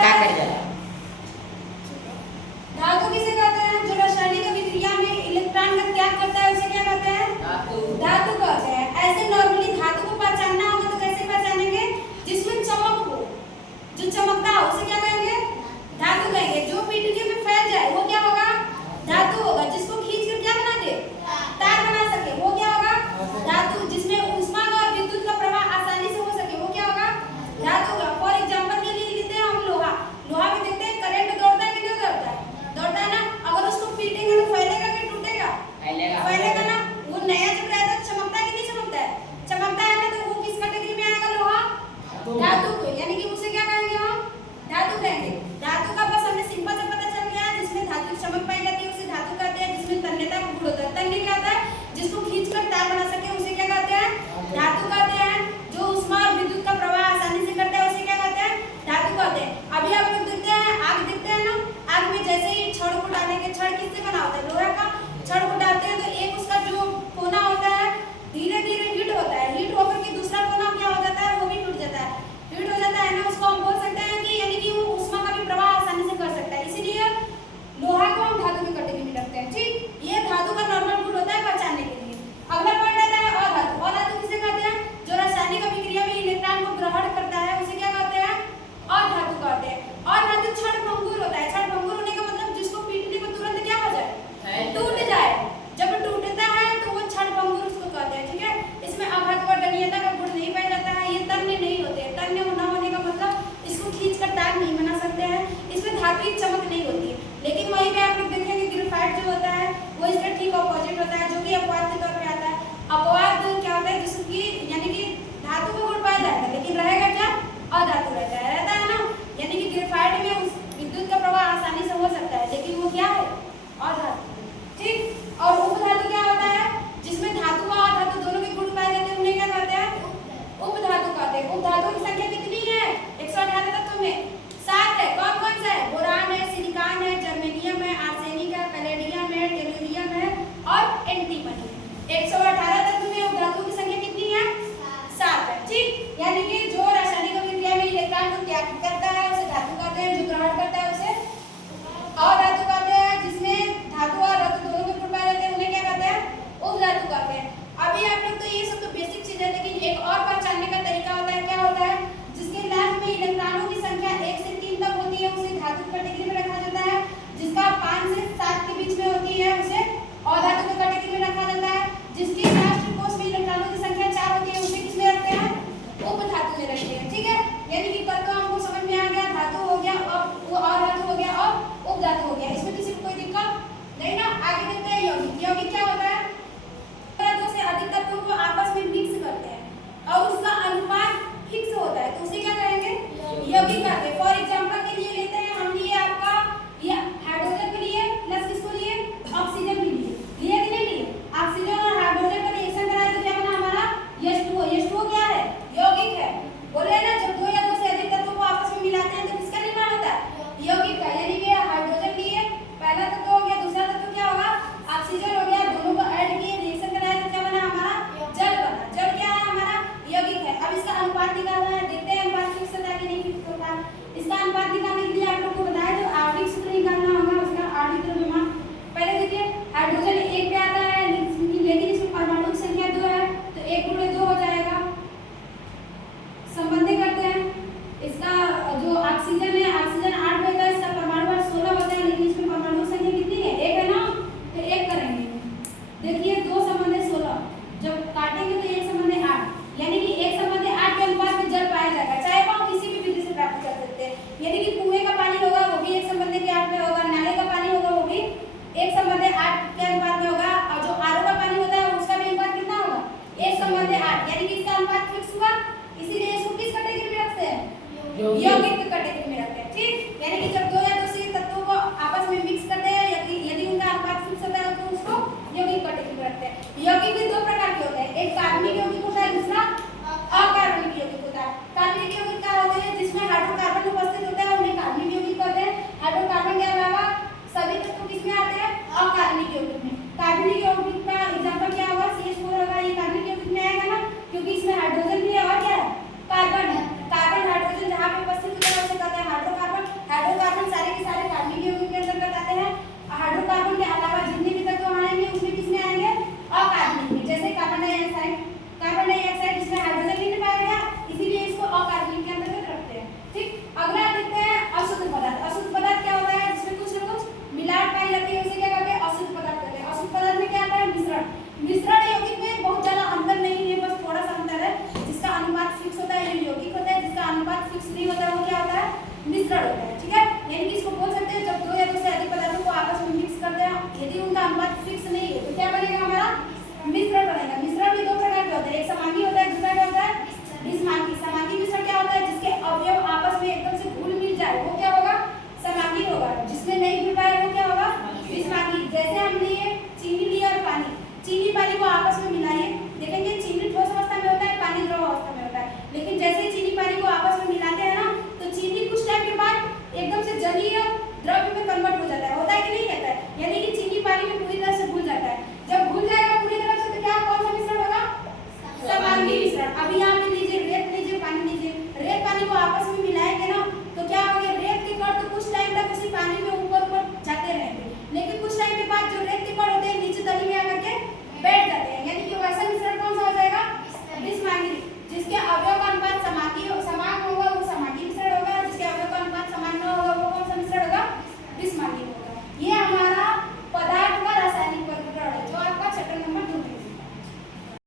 क्या कर जाए? धातु किसे कहते हैं? जो रासायनिक अभिक्रिया में इलेक्ट्रॉन का त्याग करता है उसे क्या कहते हैं? धातु कहते हैं। ऐसे नॉर्मली धातु को पहचानना होगा तो कैसे पहचानेंगे? जिसमें चमक हो, जो चमकता हो उसे क्या कहेंगे? धातु कहेंगे। जो पीटने में फैल जाए वो क्या होगा? धातु होगा। जिसको खींच कर क्या बना दे? तार बना सके वो क्या होगा? धातु। जिसमें ऊष्मा और विद्युत का प्रवाह आसानी से हो सके वो क्या होगा? धातु होगा। फॉर एग्जांपल के लिए लेते हैं हम लोहा। लोहा में देखते हैं करंट दौड़ता है कि नहीं दौड़ता है? दौड़ता है ना। अगर उसको पीटेंगे तो फैलेगा कि टूटेगा? फैलेगा ना। वो नया जब रहता है चमकता है कि नहीं चमकता है? चमकता है ना। तो वो किस कैटेगरी में आएगा? लोहा धातु को। यानी कि उसे क्या कहेंगे हम? धातु कहेंगे। धातु का बस हमें सिंपल से पता चल गया। जिसमें धातु की चमक पाई जाती है उसे धातु कहते हैं। जिसमें तन्यता का गुण होता है। तन्य क्या होता है? जिसको खींचकर तार बना सके उसे क्या कहते हैं? धातु कहते हैं। जो ऊष्मा और विद्युत का प्रवाह आसानी से करता है उसे क्या कहते हैं? धातु कहते हैं। अभी आप लोग देखते हैं आग देखते हैं ना। आग में जैसे ही छड़ को डालेंगे, छड़ किससे बना होता है? लोहे का। छड़ को डालते हैं तो एक उसका जो कोना होता है धीरे धीरे हीट होता है। हीट होकर के दूसरा कोना क्या हो जाता है? वो भी टूट जाता है। हीट हो जाता है ना। उसको हम बोल सकते हैं कि यानी कि वो ऊष्मा का भी प्रवाह आसानी से कर सकता है। इसीलिए लोहा को हम धातु की कैटेगरी में रखते हैं। ठीक, ये धातु का नॉर्मल गुण होता है पहचानने के लिए। अगला पॉइंट आता है अधातु। अधातु किसे कहते हैं? जो रासायनिक अभिक्रिया में इलेक्ट्रॉन को ग्रहण करता है उसे क्या कहते हैं? अधातु कहते हैं। अधातु क्षण भंगुर होता है। क्षण भंगुर होने का मतलब जिसको पीटने पर तुरंत क्या हो जाए? टूट जाए। जब टूटता है तो वो क्षण भंगुर उसको कहते हैं। ठीक है। इसमें आघात व तन्यता का गुण नहीं पाया जाता है। ये तन्य नहीं होते। तन्य न होने का मतलब इसको खींचकर तार नहीं बना सकते हैं। इसमें धात्विक चमक नहीं होती है। लेकिन वहीं पे आप लोग देखेंगे ग्रेफाइट जो होता है वो इसका ठीक ऑपोजिट होता है, जो कि अपवाद के तौर पे आता है। अपवाद क्या होता है? जिसकी यानी कि धातु का गुण पाया जाएगा लेकिन रहेगा क्या? अधातु रहता है ना। यानी कि ग्रेफाइट में उस विद्युत का प्रवाह आसानी से हो सकता है लेकिन वो क्या है? अधातु। ठीक। और उपधातु क्या होता है? जिसमें धातु और अधातु दोनों के गुण पाए जाते हैं उन्हें क्या कहते हैं? उपधातु कहते हैं। उपधातुओं की संख्या कितनी है? 118 तत्वों में 7 है। कौन कौन सा है? बोरान है, सिलिकॉन है, जर्मेनियम है, आर्सेनिक है, पैलेडियम है, टेलुरियम है और एंटीमनी है। 118 तत्व में उपधातुओं की संख्या कितनी है? 7 है। ठीक। यानी कि जो रासायनिक अभिक्रिया में इलेक्ट्रॉन को त्याग मिश्रण होता है, ठीक है। यानी कि इसको बोल सकते हैं जब दो या दो से अधिक पदार्थों को आपस में मिक्स करते हैं, यदि उनका अनुपात फिक्स नहीं है तो क्या बनेगा हमारा मिश्रण बनेगा। मिश्रण भी दो प्रकार के होते हैं, एक समांगी होता है, दूसरा क्या होता है विसमांगी। समांगी मिश्रण क्या होता है जिसके अवयव आपस में एकदम से